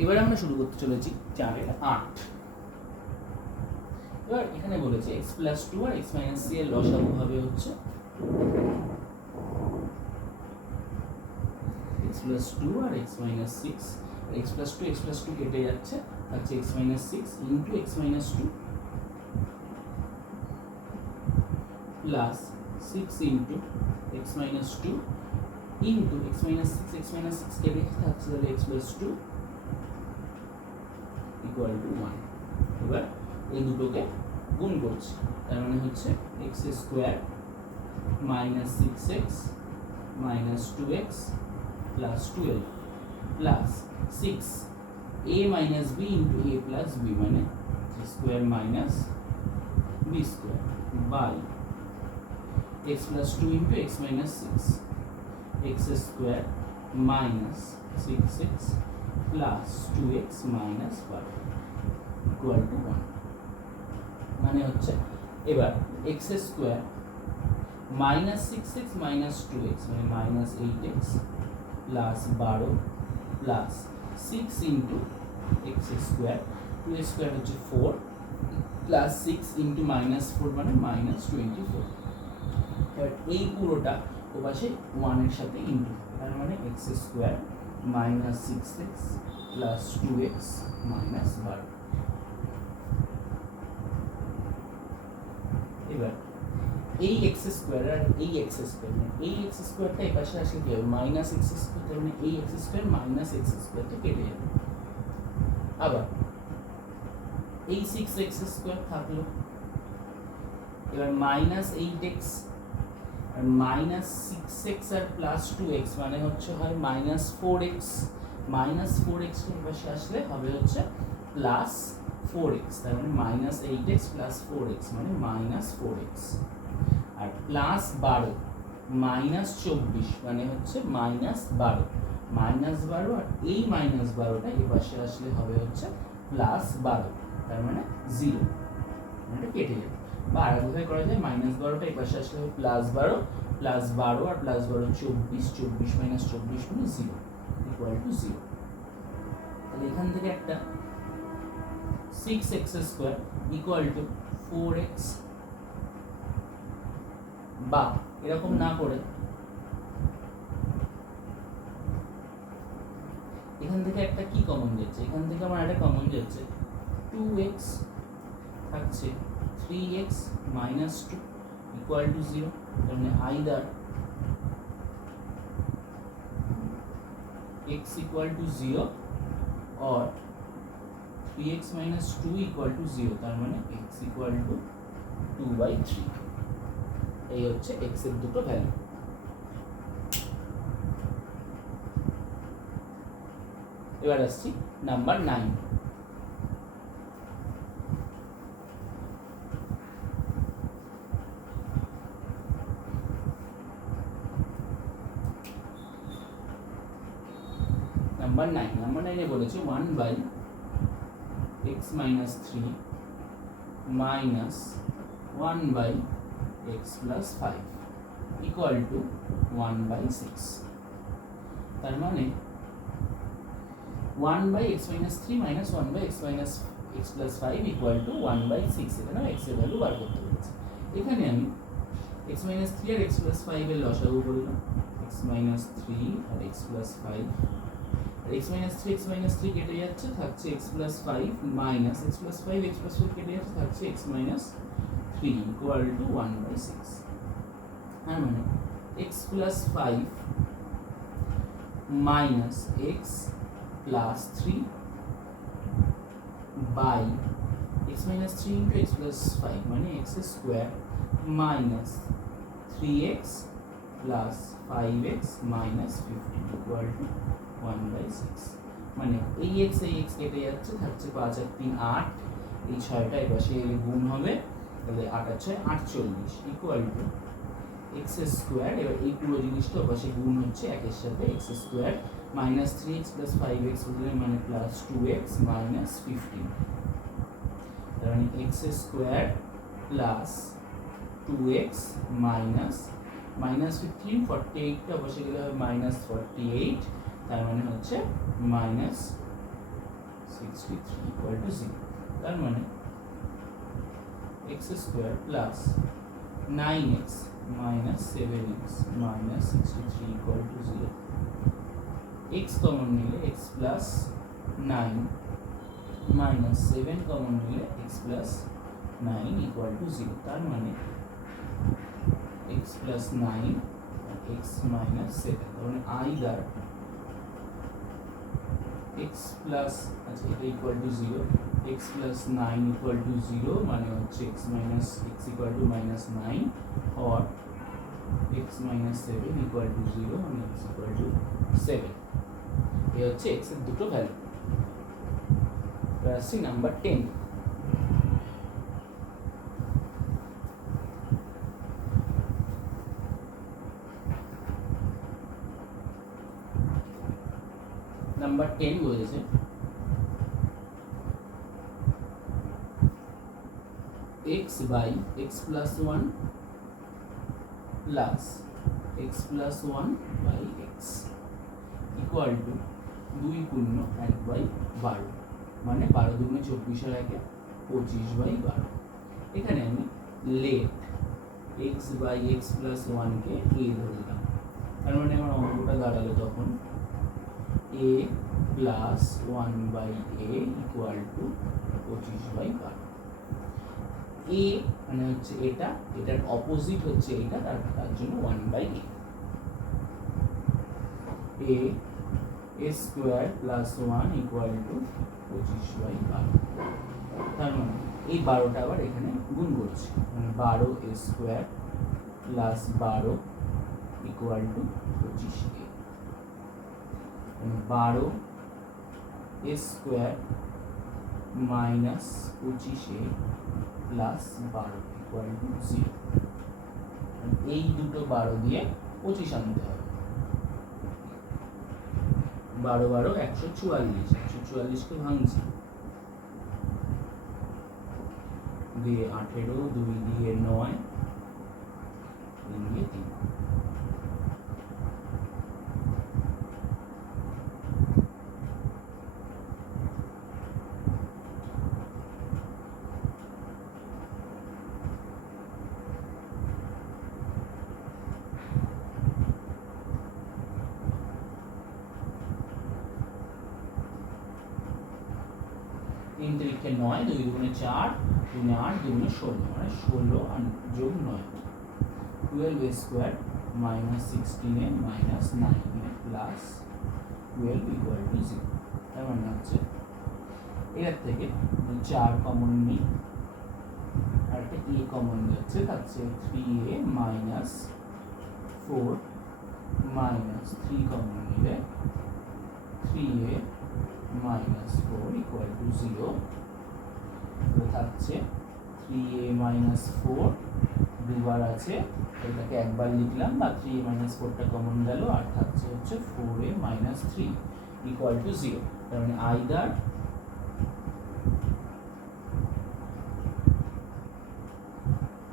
এবারে আমরা শুরু করতে চলেছি 4 এর 8। এবার এখানে বলেছে x প্লাস 2 আর x মাইনাস 3 এর লসাগু হবে হচ্ছে x প্লাস 2 আর x মাইনাস 6, x প্লাস 2 কেটে যাচ্ছে, থাকছে x minus 6 into x minus 2 plus 6 into x minus 2 into x minus 6 কেটে থাকছে তাহলে x প্লাস 2 ইকুয়াল টু 1। এবার এই দুটোকে গুণ করছি, তার মানে হচ্ছে x square minus 6x minus 2x plus 12 plus 6 a minus b into a plus b, মানে square minus b square by x plus 2 into x minus 6, x square minus 6x plus 2x minus 12 equal to 1। মানে হচ্ছে এবার x square minus 6x minus 2x মানে minus 8x plus 12 plus 6 into x square, 2 square হচ্ছে 4 plus 6 into minus 4 মানে minus 24। এবার এই পুরোটা ও পাশে 1 এর সাথে ইন্টু, তার মানে x square minus 6x plus 2x minus 12। এবার এই এক্স স্কোয়ার আর এই এক্স স্কোয়ার, মানে এই এক্স স্কোয়ারটা এই পাশে আসলে কি হবে মাইনাস এক্স স্কোয়ার, তার মানে এই x square minus x square তো কেটে যাবে। আবার এই 6x স্কোয়ার থাকলো, এবার মাইনাস 8x আর মাইনাস 6x আর প্লাস 2x মানে হচ্ছে হয় মাইনাস 4x, মাইনাস 4x এর পাশে আসলে হবে হচ্ছে প্লাস 4x, তার মানে মাইনাস 8x প্লাস 4x মানে মাইনাস 4x, আর প্লাস 12 মাইনাস 24 মানে হচ্ছে মাইনাস 12, মাইনাস 12 আর এই মাইনাস 12টা এই পাশে আসলে হবে হচ্ছে প্লাস 12, তার মানে 0, এটা কেটে যাবে। বা আরেকভাবে করা যায় মাইনাস 12টা এই পাশে আসলে হবে প্লাস 12, প্লাস 12 আর প্লাস 12 24, 24 মাইনাস 24 মানে 0 ইকুয়াল টু 0। তাহলে এখান থেকে একটা 6x square equal to 4x, বা এরকম না করে এখান থেকে একটা কি কমন যাচ্ছে, এখান থেকে আমার একটা কমন যাচ্ছে 2x থাকছে 3x মাইনাস 2 ইকুয়াল টু 0, তার মানে either x equal to 0 or 3x minus 2 equal to 0, তার মানে x ইকুয়াল টু 2/3। এই হচ্ছে x এর দুটো ভ্যালু। এবার আসছি নাম্বার 9। নাম্বার 9 বলেছে 1/x minus 3 minus 1/x plus 5 equal to 1/6, তার মানে 1/x minus 3 minus 1/x minus x plus 5 equal to 1/6। এখানে x এর ভ্যালু বার করতে বলেছে। এখানে আমি x মাইনাস 3 আর x প্লাস 5 এর লসাগু করলাম, x মাইনাস 3 আর x প্লাস 5, আর x মাইনাস 3 কেটে যাচ্ছে, থাকছে x plus 5 minus x plus 5 কেটে যাচ্ছে, থাকছে x মাইনাস 3 ইকুয়াল টু 1/6। তার মানে x plus 5 minus x plus 3 by x minus 3 into x plus 5 মানে x square minus 3x plus 5x minus 15 equal to 1/6। মানে এই x কেটে যাচ্ছে, থাকছে 5 আর 3 8, এই 6টা এই পাশে এলে গুণ হবে, তাহলে 8 আর 6 48 ইকুয়াল টু x স্কোয়ার। এবার এই পুরো জিনিসটা পাশে গুণ হচ্ছে একের সাথে, x square minus 3x plus 5x বললে মানে প্লাস 2x মাইনাস 15, তার মানে x square plus 2x minus 15, 48টা বসে গেলে হবে মাইনাস 48, তার মানে হচ্ছে মাইনাস 63 ইকুয়াল টু 0। তার মানে x square plus 9x minus 7x minus 63 equal to 0। x common নিলে x প্লাস 9 মাইনাস 7 কমন নিলে x প্লাস 9 ইকুয়াল টু 0। তার মানে x প্লাস 9 x মাইনাস 7, তার মানে আইদার x প্লাস, আচ্ছা এটা equal to 0, x plus 9 equal to 0 মানে হচ্ছে x minus x equal to minus 9 or x minus 7 equal to 0 মানে x ইকুয়াল টু 7। এই হচ্ছে x এর দুটো ভ্যালু। আসছি নাম্বার 10। নাম্বার 10 বলেছে x by x plus 1 plus x plus 1 by x equal to 2 গুণ 1 by 12, মানে 12 দুগুণে 24 আর 1 25 by 12। এখানে আমি let x by x plus 1 কে a ধরে দিলাম। তার মানে আমার অঙ্কটা দাঁড়ালো তখন a plus 1 by a equal to 25 by 12। a মানে হচ্ছে এটা, এটার অপোজিট হচ্ছে এটা, তার জন্য 1 by a square plus 1 equal to 25 by 12। তার মানে এই 12টা আবার এখানে গুণ করছি, মানে 12 a square plus 12 equal two 25a, 12 a square minus 25a plus 12 equal two 0। এই দুটো 12 দিয়ে 25 আনতে হবে। 12 12 144, 144 কে ভাঙছি, দিয়ে 18, 2 দিয়ে 9, 3 দিয়ে 3। তিন তিরিখে 9, 2 দুগুণে 4, 2 8, 2 গুণে 16, মানে 16 যোগ 9, 12 a square minus 16a minus 9a plus 12 equal two 0। তার মানে হচ্ছে এর থেকে 4 কমন নিই আর একটা a কমন যাচ্ছে, তাহলে 3a মাইনাস 4 মাইনাস 3 কমন নিলে 3a মাইনাস 4 ইকুয়াল টু 0। থাকছে 3a মাইনাস 4 দুবার আছে, এটাকে একবার লিখলাম, বা 3a মাইনাস 4টা কমন গেল, আর থাকছে হচ্ছে 4a মাইনাস 3 ইকুয়াল টু 0। তার মানে either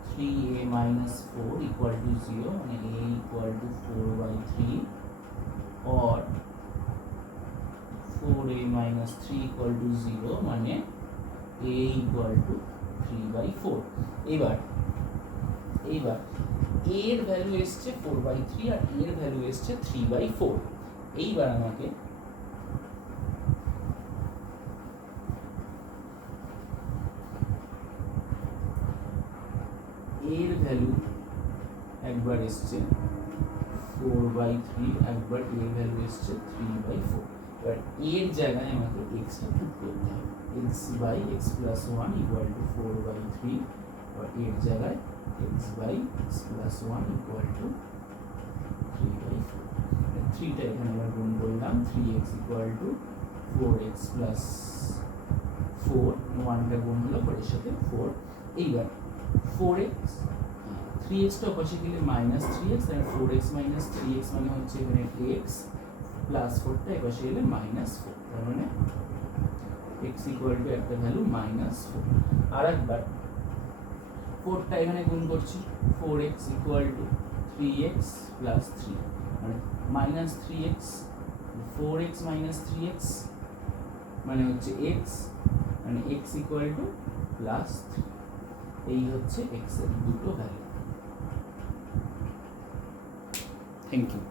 3a minus 4 equal to 0, মানে a equal to 4 by 3, or 4a minus 3 equal to 0, মানে a equal to 3 by 4। এবার a এর ভ্যালু এসছে 4 by 3 আর a এর ভ্যালু এসছে 3 by 4। এইবার আমাকে এর ভ্যালু একবার এসছে 4 by 3, একবার এর ভ্যালু এসছে 3 by 4। এবার এর জায়গায় আমাকে x টা পুট করতে হবে, x by x plus 1 equal to 4 by 3, আর এর জায়গায় x by x plus 1 equal to 3 by 4। 3টা এখানে আবার গুণ করলাম, 3x equal to 4x plus 4, 1টা গুণ হলো 4 এর সাথে 4। এইবার 4x 3x টা পাশে গেলে মাইনাস 3x, আর 4x মাইনাস 3x মানে হচ্ছে এখানে x প্লাস 4টা এই পাশে গেলে মাইনাস 4। তার মানে x ইকুয়াল টু একটা ভ্যালু মাইনাস 4। আর একবার 4টা এখানে গুণ করছি, 4x equal to 3x plus 3, মানে minus 3x, 4x minus 3x মানে হচ্ছে এক্স, মানে এক্স ইকুয়াল টু প্লাস 3। এই হচ্ছে এক্স এর দুটো ভ্যালু। Thank you.